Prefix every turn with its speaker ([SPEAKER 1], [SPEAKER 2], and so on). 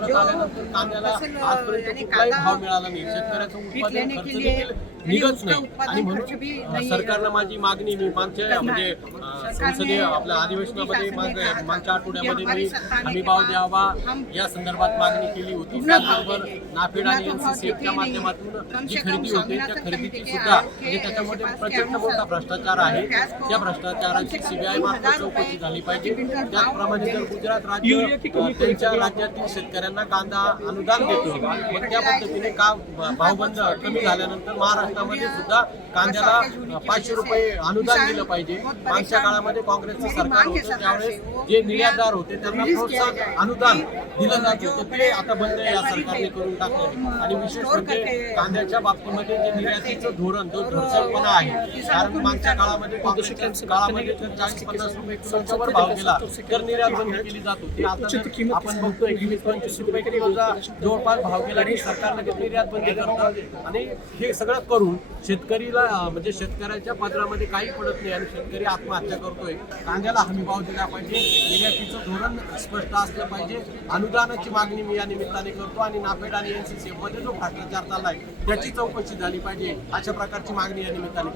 [SPEAKER 1] करत आल्यानंतर कांद्याला
[SPEAKER 2] फसल,
[SPEAKER 1] आजपर्यंत
[SPEAKER 2] यानी
[SPEAKER 1] कुठलाही
[SPEAKER 2] कांदा
[SPEAKER 1] भाव मिळाला नाही. शेतकऱ्याचं
[SPEAKER 2] पीक
[SPEAKER 1] उत्पादन
[SPEAKER 2] लेने
[SPEAKER 1] खर्च
[SPEAKER 2] के लिए
[SPEAKER 1] देखील
[SPEAKER 2] यानी
[SPEAKER 1] निघत
[SPEAKER 2] उसका
[SPEAKER 1] नाही.
[SPEAKER 2] उत्पादन
[SPEAKER 1] आणि
[SPEAKER 2] खर्च भी
[SPEAKER 1] म्हणून
[SPEAKER 2] नाही
[SPEAKER 1] सरकारनं माझी मागणी मी मागच्या. म्हणजे संसदीय आपल्या अधिवेशनामध्ये मागच्या आठवड्यामध्ये हमी भाव द्यावा या संदर्भात मागणी केली होती. त्याचबरोबर. नाफेड आणि एनसीसीएफच्या
[SPEAKER 2] ही.
[SPEAKER 1] माध्यमातून जी खरेदी होते त्या खरेदीची सुद्धा म्हणजे त्याच्यामध्ये प्रचंड मोठा भ्रष्टाचार आहे. त्या भ्रष्टाचाराची सीबीआय मार्फत चौकशी झाली पाहिजे. त्याचप्रमाणे जर. गुजरात राज्य त्यांच्या राज्यातील शेतकऱ्यांना कांदा अनुदान देतो मग त्या पद्धतीने का भावबंद कमी झाल्यानंतर महाराष्ट्रामध्ये सुद्धा कांद्याला पाचशे रुपये अनुदान दिलं पाहिजे. मागच्या काळामध्ये काँग्रेसचं सरकार होतं त्यावेळेस जे निर्यातदार होते त्यांना प्रोत्साहन अनुदान दिलं जात होतं. ते आता बंद या सरकारने करून टाकलं आणि विशेष म्हणजे कांद्याच्या बाबतीमध्ये जे निर्यातीचं धोरण जो धोरसळपणा आहे. कारण मागच्या काळामध्ये काँग्रेसच्या काळामध्ये जर चाळीस पन्नास रुपये किलोच्या वर भाव गेला. तर निर्यात बंदी केली जात होती आता आपण बघतोय की वीस पंचवीस रुपये किलोचा जवळपास भाव गेला. की सरकार लगेच निर्यात बंदी करतं आणि हे सगळं करून शेतकरीला म्हणजे शेतकऱ्याच्या पदरामध्ये काही पडत नाही आणि शेतकरी आत्महत्या करतोय. कांद्याला हमी भाव दिला पाहिजे. निर्यातीचं धोरण स्पष्ट असलं पाहिजे. अनुदानाची मागणी मी या निमित्ताने करतो आणि नाफेड आणि एनसीसी मध्ये जो भ्रष्टाचार चाललाय त्याची चौकशी झाली पाहिजे अशा प्रकारची मागणी या निमित्ताने